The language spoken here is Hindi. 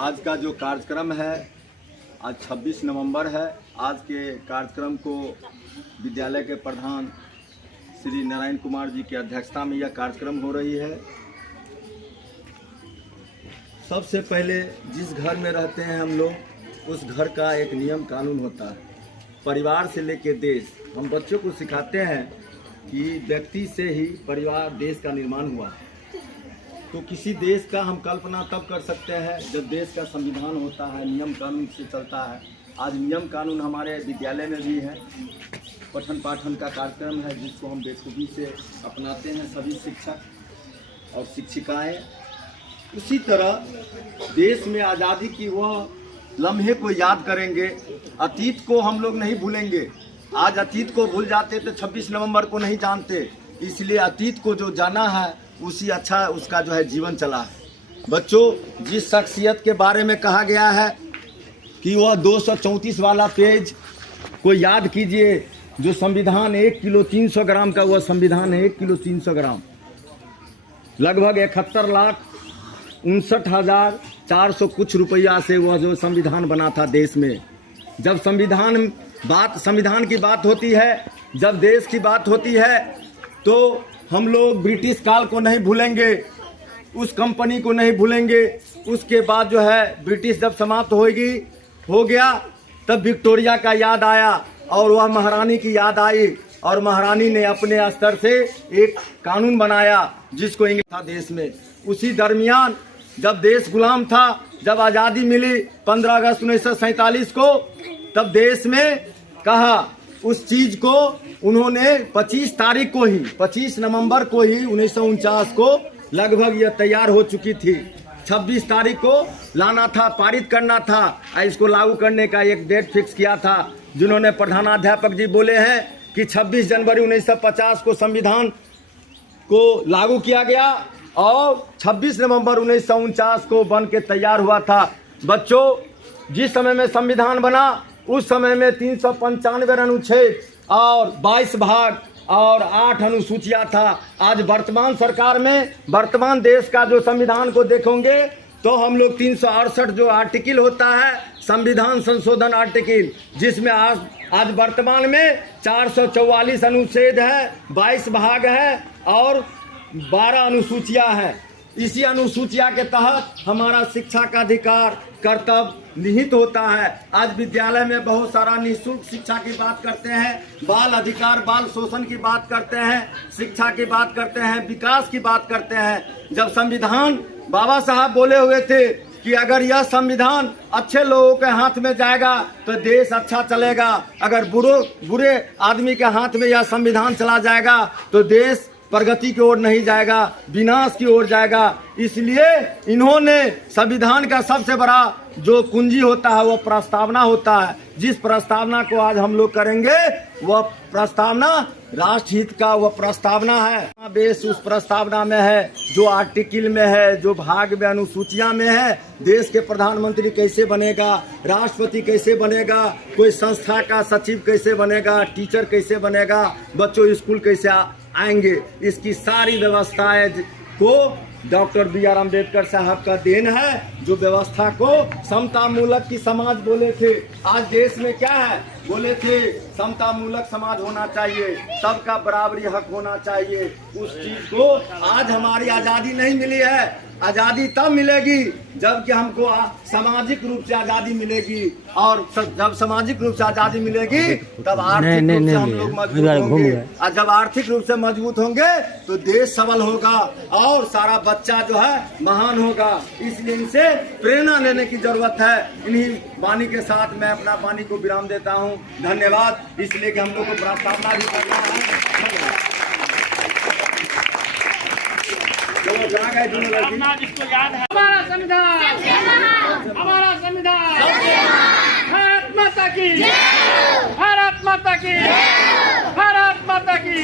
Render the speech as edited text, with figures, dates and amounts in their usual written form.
आज का जो कार्यक्रम है, आज 26 नवंबर है। आज के कार्यक्रम को विद्यालय के प्रधान श्री नारायण कुमार जी की अध्यक्षता में यह कार्यक्रम हो रही है। सबसे पहले जिस घर में रहते हैं हम लोग, उस घर का एक नियम कानून होता है। परिवार से लेकर देश, हम बच्चों को सिखाते हैं कि व्यक्ति से ही परिवार देश का निर्माण हुआ है। तो किसी देश का हम कल्पना तब कर सकते हैं जब देश का संविधान होता है, नियम कानून से चलता है। आज नियम कानून हमारे विद्यालय में भी है। पठन पाठन का कार्यक्रम है जिसको हम बेखूबी से अपनाते हैं सभी शिक्षक और शिक्षिकाएं। उसी तरह देश में आज़ादी की वह लम्हे को याद करेंगे, अतीत को हम लोग नहीं भूलेंगे। आज अतीत को भूल जाते तो 26 नवंबर को नहीं जानते, इसलिए अतीत को जो जाना है उसी अच्छा उसका जो है जीवन चला है। बच्चों, जिस शख्सियत के बारे में कहा गया है कि वह 234 वाला पेज को याद कीजिए, जो संविधान 1 किलो 300 ग्राम का, वह संविधान है 1 किलो 300 ग्राम, लगभग 71,59,400 कुछ रुपया से वह जो संविधान बना था देश में। जब संविधान की बात होती है, जब देश की बात होती है, तो हम लोग ब्रिटिश काल को नहीं भूलेंगे, उस कंपनी को नहीं भूलेंगे। उसके बाद जो है ब्रिटिश जब समाप्त हो गया, तब विक्टोरिया का याद आया और वह महारानी की याद आई, और महारानी ने अपने स्तर से एक कानून बनाया जिसको इंग्लिश था देश में। उसी दरमियान जब देश गुलाम था, जब आज़ादी मिली 15 अगस्त 1947 को, तब देश में कहा उस चीज को उन्होंने 25 तारीख को ही, 25 नवंबर को ही 1949 को लगभग यह तैयार हो चुकी थी। 26 तारीख को लाना था, पारित करना था, इसको लागू करने का एक डेट फिक्स किया था। जिन्होंने प्रधानाध्यापक जी बोले हैं कि 26 जनवरी 1950 को संविधान को लागू किया गया और 26 नवंबर 1949 को बन के तैयार हुआ था। बच्चों, जिस समय में संविधान बना उस समय में 395 अनुच्छेद और 22 भाग और 8 अनुसूचियां था। आज वर्तमान सरकार में, वर्तमान देश का जो संविधान को देखोगे तो हम लोग 368 जो आर्टिकल होता है, संविधान संशोधन आर्टिकल, जिसमें आज वर्तमान में 444 अनुच्छेद है, 22 भाग है और 12 अनुसूचियां हैं। इसी अनुसूचिया के तहत हमारा शिक्षा का अधिकार, कर्तव्य निहित होता है। आज विद्यालय में बहुत सारा निःशुल्क शिक्षा की बात करते हैं, बाल अधिकार, बाल शोषण की बात करते हैं, शिक्षा की बात करते हैं, विकास की बात करते हैं। जब संविधान बाबा साहब बोले हुए थे कि अगर यह संविधान अच्छे लोगों के हाथ में जाएगा तो देश अच्छा चलेगा, अगर बुरे आदमी के हाथ में यह संविधान चला जाएगा तो देश प्रगति की ओर नहीं जाएगा, विनाश की ओर जाएगा। इसलिए इन्होंने संविधान का सबसे बड़ा जो कुंजी होता है वह प्रस्तावना होता है। जिस प्रस्तावना को आज हम लोग करेंगे वह प्रस्तावना राष्ट्रहित का वह प्रस्तावना है। बेस उस प्रस्तावना में है, जो आर्टिकल में है, जो भाग में, अनुसूचिया में है। देश के प्रधानमंत्री कैसे बनेगा, राष्ट्रपति कैसे बनेगा, कोई संस्था का सचिव कैसे बनेगा, टीचर कैसे बनेगा, बच्चों स्कूल कैसे आएंगे, इसकी सारी व्यवस्थाएं को डॉक्टर बी.आर. अम्बेडकर साहब का देन है, जो व्यवस्था को समता मूलक की समाज बोले थे। आज देश में क्या है, बोले थे समता मूलक समाज होना चाहिए, सबका बराबरी हक होना चाहिए। उस चीज को आज हमारी आज़ादी नहीं मिली है। आज़ादी तब मिलेगी जबकि हमको सामाजिक रूप से आज़ादी मिलेगी, और जब सामाजिक रूप से आज़ादी मिलेगी तब आर्थिक रूप से हम लोग मजबूत होंगे, और जब आर्थिक रूप से मजबूत होंगे तो देश सबल होगा और सारा बच्चा जो है महान होगा। इसलिए इनसे प्रेरणा लेने की जरूरत है। इन्हीं वाणी के साथ मैं अपना वाणी को विराम देता हूँ। धन्यवाद। इसलिए कि हम लोग को प्रस्तावना भी करना है। अपना जिसको याद है, हमारा संविधान, हमारा संविधान, भारत माता की, भारत माता की, भारत माता की।